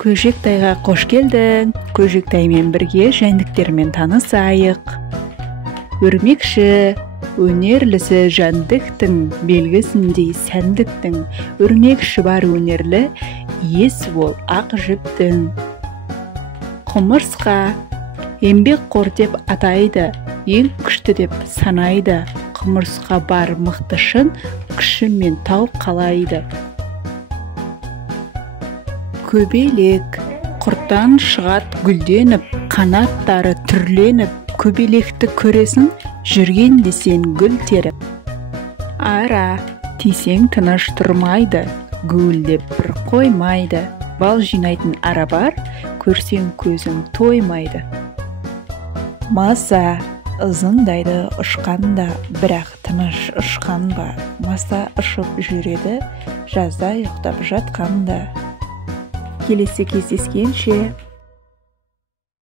Көжектайға қош келдің. Көжектаймен бірге жәндіктермен танысайық. Өрмекші, өнерлісі жәндіктің белгісіндей сәндіктің. Өрмекші бар өнерлі, иесі бол ақ жіптің. Құмырсқа, еңбекқор деп атайды, ең күшті деп санайды. Құмырсқа бар мықтышын, күшімен тау қалайды. Көбелек, құрттан шығат гүлденіп, қанаттары түрленіп, көбелекті көресің, жүрген десен гүл теріп. Ара, тисең тыныш тұрмайды, гуілдеп бір қоймайды. Бал жинайтын ара бар, көрсең көзің тоймайды. Маса, ызыңдайды ұшқанда, бірақ тыныш ұшқан ба. Маса ұшып жүреді, жазда ұйықтап жатқанда. Келесі кездескенше.